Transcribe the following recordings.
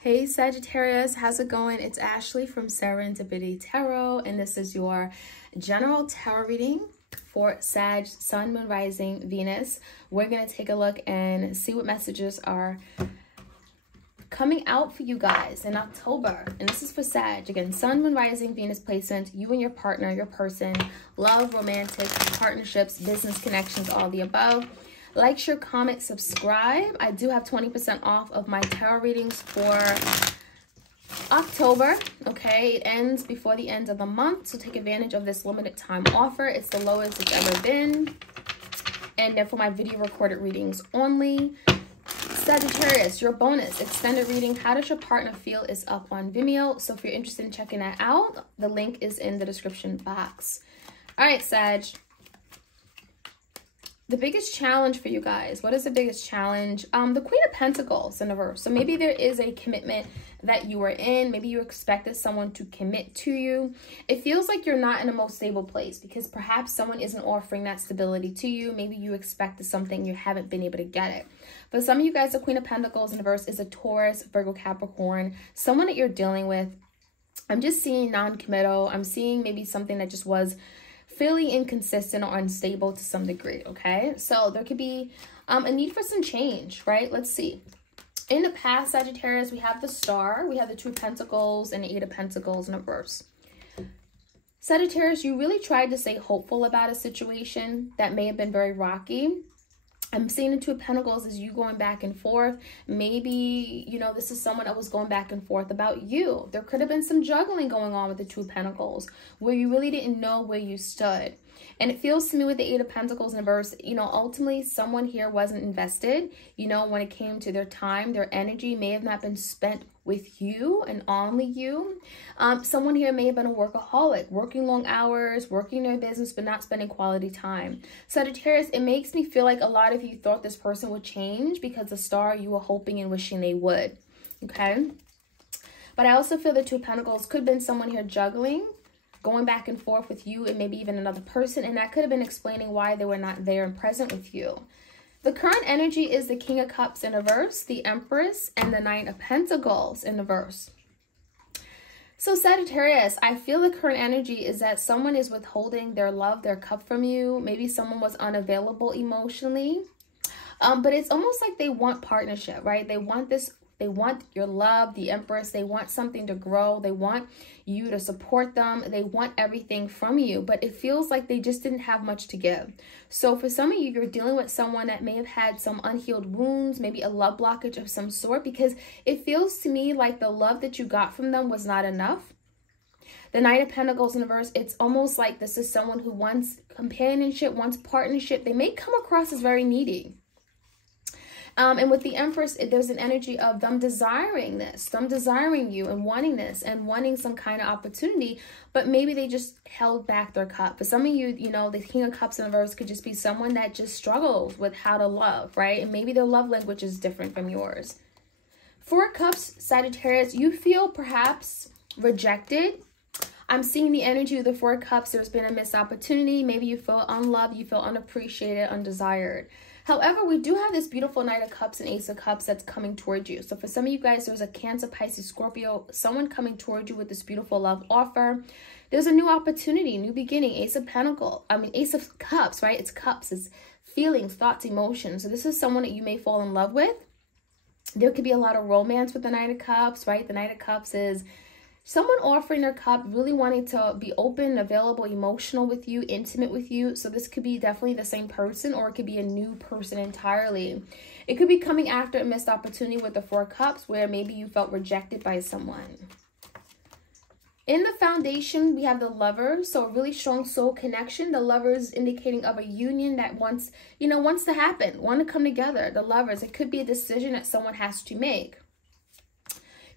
Hey Sagittarius, how's it going? It's Ashley from Serendipity Tarot, and this is your general tarot reading for Sag, Sun, Moon, Rising, Venus. We're going to take a look and see what messages are coming out for you guys in October. And this is for Sag. Again, Sun, Moon, Rising, Venus placement, you and your partner, your person, love, romantic, partnerships, business connections, all the above. Like, share, comment, subscribe. I do have 20% off of my tarot readings for October. Okay, it ends before the end of the month, so take advantage of this limited time offer. It's the lowest it's ever been, and they're for my video recorded readings only. Sagittarius, your bonus extended reading, How Does Your Partner Feel, is up on Vimeo. So if you're interested in checking that out, the link is in the description box. All right, Sag. The biggest challenge for you guys, what is the biggest challenge? The Queen of Pentacles in reverse. So maybe there is a commitment that you are in. Maybe you expected someone to commit to you. It feels like you're not in the most stable place because perhaps someone isn't offering that stability to you. Maybe you expected something, you haven't been able to get it. For some of you guys, the Queen of Pentacles in reverse is a Taurus, Virgo, Capricorn, someone that you're dealing with. I'm just seeing non-committal. I'm seeing maybe something that just was fairly inconsistent or unstable to some degree, okay? So there could be a need for some change, right? Let's see. In the past, Sagittarius, we have the Star, we have the Two of Pentacles and the Eight of Pentacles in reverse. Sagittarius, you really tried to stay hopeful about a situation that may have been very rocky. I'm seeing the Two of Pentacles as you going back and forth. Maybe, you know, this is someone that was going back and forth about you. There could have been some juggling going on with the Two of Pentacles where you really didn't know where you stood. And it feels to me with the Eight of Pentacles in reverse, you know, ultimately someone here wasn't invested. You know, when it came to their time, their energy may have not been spent with you and only you. Someone here may have been a workaholic, working long hours, working their business, but not spending quality time. Sagittarius, it makes me feel like a lot of you thought this person would change because the Star, you were hoping and wishing they would, okay? But I also feel the Two of Pentacles could have been someone here juggling, going back and forth with you and maybe even another person, and that could have been explaining why they were not there and present with you. The current energy is the King of Cups in reverse, the Empress, and the Knight of Pentacles in reverse. So Sagittarius, I feel the current energy is that someone is withholding their love, their cup from you. Maybe someone was unavailable emotionally, but it's almost like they want partnership, right? They want this. They want your love, the Empress. They want something to grow. They want you to support them. They want everything from you, but it feels like they just didn't have much to give. So for some of you, you're dealing with someone that may have had some unhealed wounds, maybe a love blockage of some sort, because it feels to me like the love that you got from them was not enough. The Knight of Pentacles in reverse, it's almost like this is someone who wants companionship, wants partnership. They may come across as very needy. And with the Empress, there's an energy of them desiring this, them desiring you and wanting this and wanting some kind of opportunity, but maybe they just held back their cup. For some of you, you know, the King of Cups in reverse could just be someone that just struggles with how to love, right? And maybe their love language is different from yours. Four of Cups, Sagittarius, you feel perhaps rejected. I'm seeing the energy of the Four of Cups. There's been a missed opportunity. Maybe you feel unloved, you feel unappreciated, undesired. However, we do have this beautiful Knight of Cups and Ace of Cups that's coming towards you. So for some of you guys, there's a Cancer, Pisces, Scorpio, someone coming towards you with this beautiful love offer. There's a new opportunity, new beginning, Ace of Ace of Cups, right? It's cups, it's feelings, thoughts, emotions. So this is someone that you may fall in love with. There could be a lot of romance with the Knight of Cups, right? The Knight of Cups is someone offering their cup, really wanting to be open, available, emotional with you, intimate with you. So this could be definitely the same person, or it could be a new person entirely. It could be coming after a missed opportunity with the Four of Cups where maybe you felt rejected by someone. In the foundation, we have the Lovers, so a really strong soul connection. The Lovers indicating of a union that wants to happen, want to come together. The Lovers, it could be a decision that someone has to make.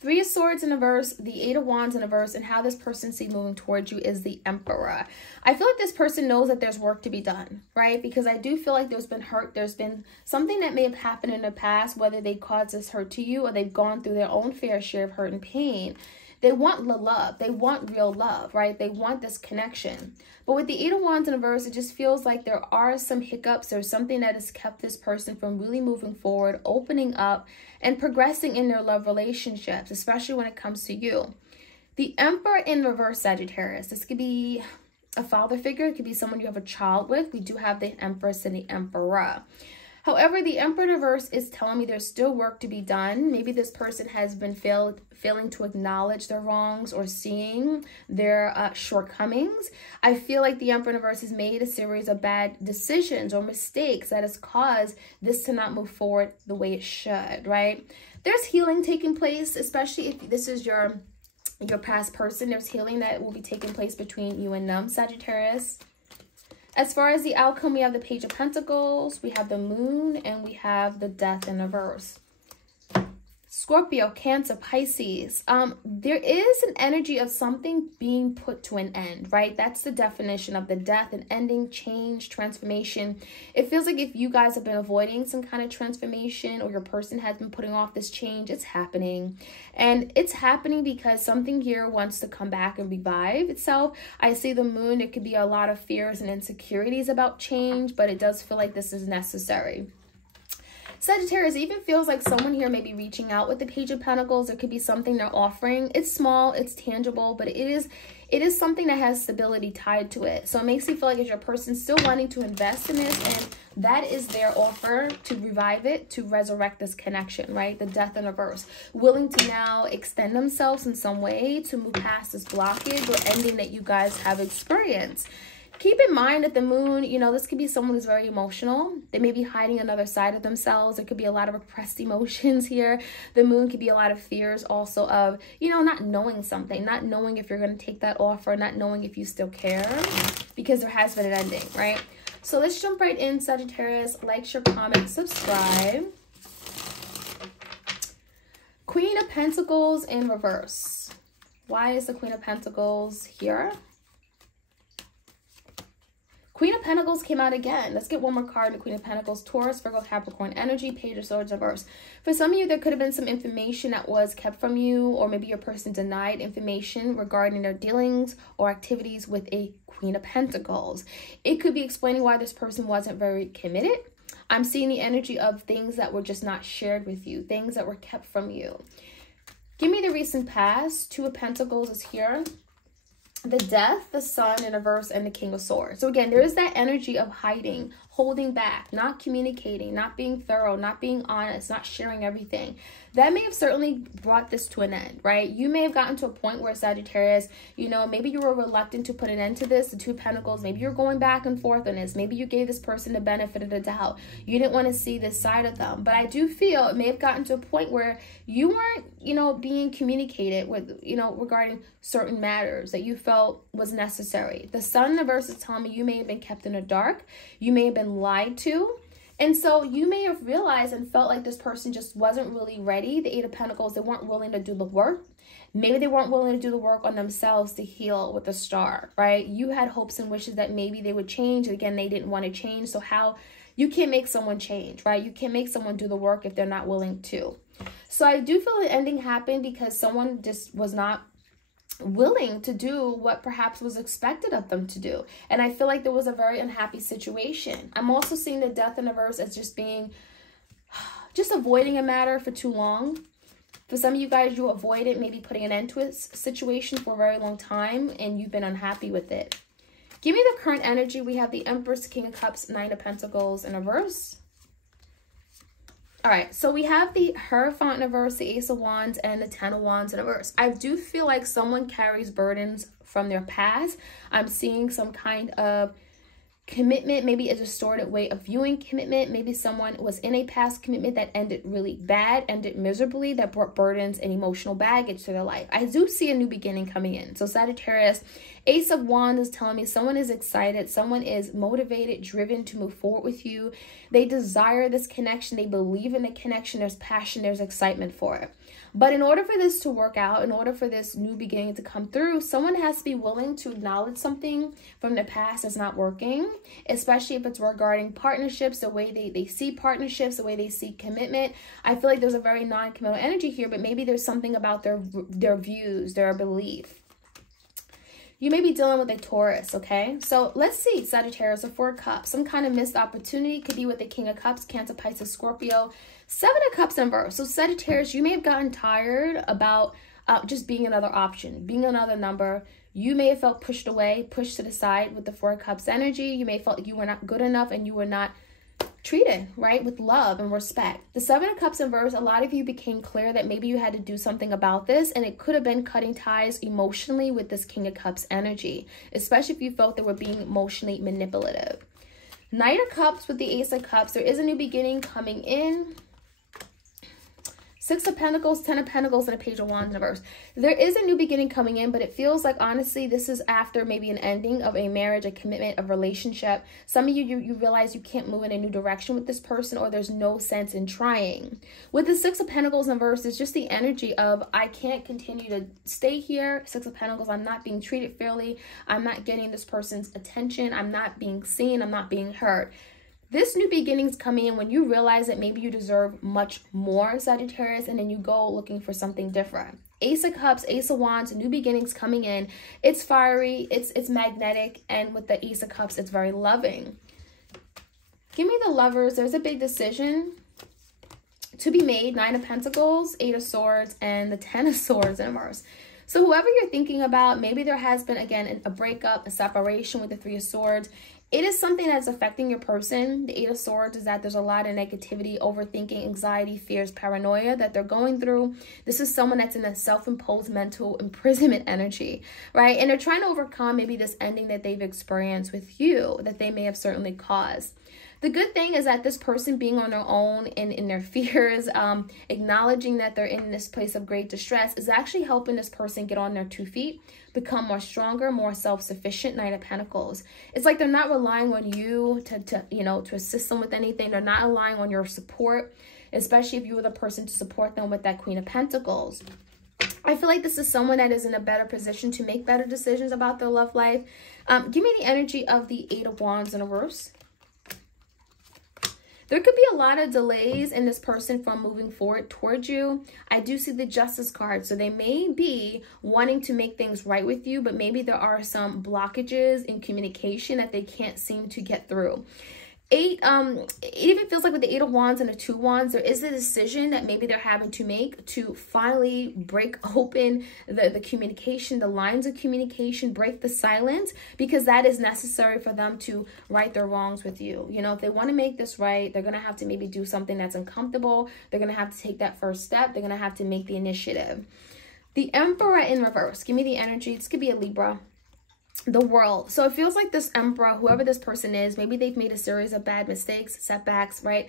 Three of Swords in reverse, the Eight of Wands in reverse, and how this person sees moving towards you is the Emperor. I feel like this person knows that there's work to be done, right? Because I do feel like there's been hurt. There's been something that may have happened in the past, whether they caused this hurt to you or they've gone through their own fair share of hurt and pain. They want the love. They want real love, right? They want this connection. But with the Eight of Wands in reverse, it just feels like there are some hiccups. There's something that has kept this person from really moving forward, opening up, and progressing in their love relationships, especially when it comes to you. The Emperor in reverse, Sagittarius. This could be a father figure. It could be someone you have a child with. We do have the Empress and the Emperor. However, the Emperor in reverse is telling me there's still work to be done. Maybe this person has been failing to acknowledge their wrongs or seeing their shortcomings. I feel like the Emperor in reverse has made a series of bad decisions or mistakes that has caused this to not move forward the way it should, right? There's healing taking place, especially if this is your past person. There's healing that will be taking place between you and them, Sagittarius. As far as the outcome, we have the Page of Pentacles, we have the Moon, and we have the Death in reverse. Scorpio, Cancer, Pisces. There is an energy of something being put to an end, right? That's the definition of the death, an ending, change, transformation. It feels like if you guys have been avoiding some kind of transformation or your person has been putting off this change, it's happening. And it's happening because something here wants to come back and revive itself. I see the Moon. It could be a lot of fears and insecurities about change, but it does feel like this is necessary. Sagittarius, it even feels like someone here may be reaching out with the Page of Pentacles. There could be something they're offering. It's small, it's tangible, but it is something that has stability tied to it. So it makes you feel like it's your person still wanting to invest in this, and that is their offer to revive it, to resurrect this connection, right? The Death in reverse. Willing to now extend themselves in some way to move past this blockage or ending that you guys have experienced. Keep in mind that the Moon, you know, this could be someone who's very emotional. They may be hiding another side of themselves. There could be a lot of repressed emotions here. The Moon could be a lot of fears also of, you know, not knowing something, not knowing if you're going to take that offer, not knowing if you still care, because there has been an ending, right? So let's jump right in, Sagittarius. Like, share, comment, subscribe. Queen of Pentacles in reverse. Why is the Queen of Pentacles here? Queen of Pentacles came out again. Let's get one more card. The Queen of Pentacles, Taurus, Virgo, Capricorn energy, Page of Swords reverse. For some of you, there could have been some information that was kept from you, or maybe your person denied information regarding their dealings or activities with a Queen of Pentacles. It could be explaining why this person wasn't very committed. I'm seeing the energy of things that were just not shared with you, things that were kept from you. Give me the recent past. Two of Pentacles is here. The Death, the Sun in reverse, and the King of Swords. So again, there is that energy of hiding, holding back, not communicating, not being thorough, not being honest, not sharing everything. That may have certainly brought this to an end, right? You may have gotten to a point where, Sagittarius, you know, maybe you were reluctant to put an end to this, the Two of Pentacles. Maybe you're going back and forth on this. Maybe you gave this person the benefit of the doubt. You didn't want to see this side of them. But I do feel it may have gotten to a point where you weren't, you know, being communicated with, you know, regarding certain matters that you felt was necessary. The Sun in the verse is telling me you may have been kept in the dark. You may have been lied to. And so you may have realized and felt like this person just wasn't really ready. The Eight of Pentacles, they weren't willing to do the work. Maybe they weren't willing to do the work on themselves to heal with the Star, right? You had hopes and wishes that maybe they would change. Again, they didn't want to change. So how you can't make someone change, right? You can't make someone do the work if they're not willing to. So I do feel the ending happened because someone just was not willing to do what perhaps was expected of them to do. And I feel like there was a very unhappy situation. I'm also seeing the Death in reverse as just being, just avoiding a matter for too long. For some of you guys, you avoided maybe putting an end to a situation for a very long time and you've been unhappy with it. Give me the current energy. We have the Empress, King of Cups, Nine of Pentacles in reverse. All right, so we have the Hierophant in reverse, the Ace of Wands, and the Ten of Wands in reverse. I do feel like someone carries burdens from their past. I'm seeing some kind of commitment, maybe a distorted way of viewing commitment. Maybe someone was in a past commitment that ended really bad, ended miserably, that brought burdens and emotional baggage to their life. I do see a new beginning coming in. So Sagittarius, Ace of Wands is telling me someone is excited, someone is motivated, driven to move forward with you. They desire this connection. They believe in the connection. There's passion, there's excitement for it. But in order for this to work out, in order for this new beginning to come through, someone has to be willing to acknowledge something from the past that's not working. especially if it's regarding partnerships, the way they see partnerships, the way they see commitment. I feel like there's a very non-committal energy here, but maybe there's something about their views, their belief. You may be dealing with a Taurus, okay? So let's see, Sagittarius, the Four of Cups. Some kind of missed opportunity could be with the King of Cups, Cancer, Pisces, Scorpio. Seven of Cups in reverse. So Sagittarius, you may have gotten tired about just being another option, being another number. You may have felt pushed away, pushed to the side with the Four of Cups energy. You may have felt like you were not good enough and you were not treated, right, with love and respect. The Seven of Cups in reverse, a lot of you became clear that maybe you had to do something about this, and it could have been cutting ties emotionally with this King of Cups energy, especially if you felt they were being emotionally manipulative. Knight of Cups with the Ace of Cups, there is a new beginning coming in. Six of Pentacles, Ten of Pentacles, and a Page of Wands in reverse. There is a new beginning coming in, but it feels like, honestly, this is after maybe an ending of a marriage, a commitment, a relationship. Some of you realize you can't move in a new direction with this person, or there's no sense in trying. With the Six of Pentacles in reverse, it's just the energy of, I can't continue to stay here. Six of Pentacles, I'm not being treated fairly. I'm not getting this person's attention. I'm not being seen. I'm not being heard. This new beginning's coming in when you realize that maybe you deserve much more, Sagittarius, and then you go looking for something different. Ace of Cups, Ace of Wands, new beginnings coming in. It's fiery, it's magnetic, and with the Ace of Cups, it's very loving. Give me the Lovers. There's a big decision to be made. Nine of Pentacles, Eight of Swords, and the Ten of Swords in reverse. So whoever you're thinking about, maybe there has been, again, a breakup, a separation with the Three of Swords. It is something that's affecting your person. The Eight of Swords is that there's a lot of negativity, overthinking, anxiety, fears, paranoia that they're going through. This is someone that's in a self-imposed mental imprisonment energy, right? And they're trying to overcome maybe this ending that they've experienced with you, that they may have certainly caused. The good thing is that this person being on their own and in their fears, acknowledging that they're in this place of great distress, is actually helping this person get on their 2 feet, become more stronger, more self-sufficient. Knight of Pentacles. It's like they're not relying on you to assist them with anything. They're not relying on your support, especially if you were the person to support them with that Queen of Pentacles. I feel like this is someone that is in a better position to make better decisions about their love life. Give me the energy of the Eight of Wands in reverse. There could be a lot of delays in this person from moving forward towards you. I do see the Justice card. So they may be wanting to make things right with you, but maybe there are some blockages in communication that they can't seem to get through. It even feels like with the Eight of Wands and the Two of Wands, there is a decision that maybe they're having to make to finally break open the communication, the lines of communication, break the silence, because that is necessary for them to right their wrongs with you. You know, if they want to make this right, they're going to have to maybe do something that's uncomfortable. They're going to have to take that first step. They're going to have to make the initiative. The Emperor in reverse. Give me the energy. This could be a Libra. The World. So it feels like this Emperor, whoever this person is, maybe they've made a series of bad mistakes, setbacks, right?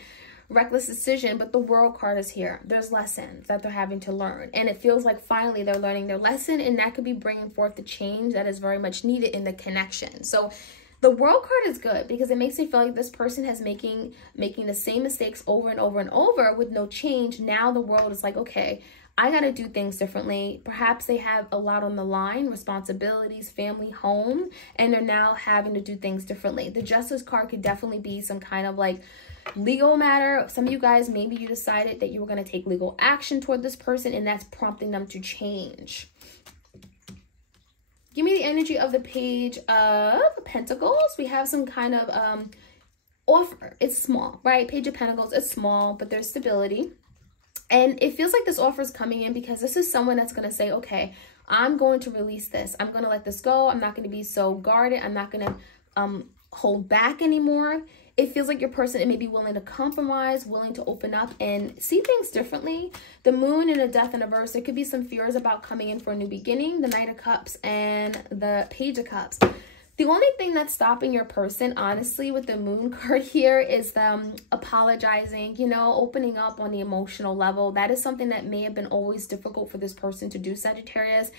Reckless decision, but the World card is here. There's lessons that they're having to learn. And it feels like finally they're learning their lesson, and that could be bringing forth the change that is very much needed in the connection. So the World card is good because it makes me feel like this person has making the same mistakes over and over and over with no change. Now the World is like, okay, I got to do things differently. Perhaps they have a lot on the line, responsibilities, family, home, and they're now having to do things differently. The Justice card could definitely be some kind of like legal matter. Some of you guys, maybe you decided that you were going to take legal action toward this person, and that's prompting them to change. Give me the energy of the Page of Pentacles. We have some kind of offer. It's small, right? Page of Pentacles, it's small, but there's stability. And it feels like this offer is coming in because this is someone that's going to say, okay, I'm going to release this. I'm going to let this go. I'm not going to be so guarded. I'm not going to hold back anymore. It feels like your person may be willing to compromise, willing to open up and see things differently. The Moon and the Death in reverse, there could be some fears about coming in for a new beginning. The Knight of Cups and the Page of Cups. The only thing that's stopping your person, honestly, with the Moon card here is them apologizing, you know, opening up on the emotional level. That is something that may have been always difficult for this person to do, Sagittarius.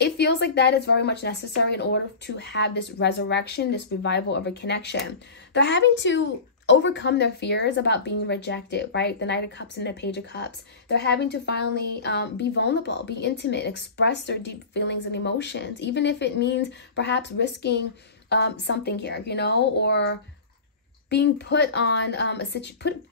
It feels like that is very much necessary in order to have this resurrection, this revival of a connection. They're having to overcome their fears about being rejected, right? The Knight of Cups and the Page of Cups. They're having to finally be vulnerable, be intimate, express their deep feelings and emotions, even if it means perhaps risking something here, you know, or being put on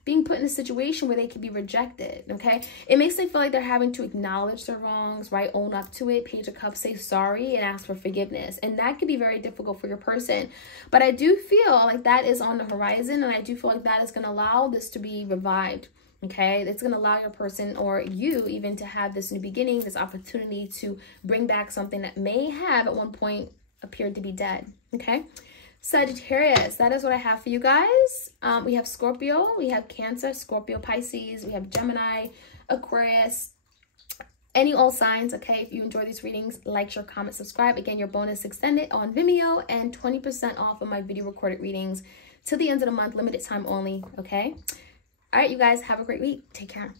being put in a situation where they could be rejected. Okay, it makes them feel like they're having to acknowledge their wrongs, right? Own up to it. Page of Cups, say sorry and ask for forgiveness, and that could be very difficult for your person. But I do feel like that is on the horizon, and I do feel like that is going to allow this to be revived. Okay, it's going to allow your person, or you even, to have this new beginning, this opportunity to bring back something that may have at one point appeared to be dead. Okay, Sagittarius, that is what I have for you guys. We have Scorpio, we have Cancer, Scorpio, Pisces, we have Gemini, Aquarius, any all signs. Okay, if you enjoy these readings, like, share, comment, subscribe. Again, your bonus extended on Vimeo, and 20% off of my video recorded readings till the end of the month, limited time only. Okay, all right, you guys, have a great week. Take care.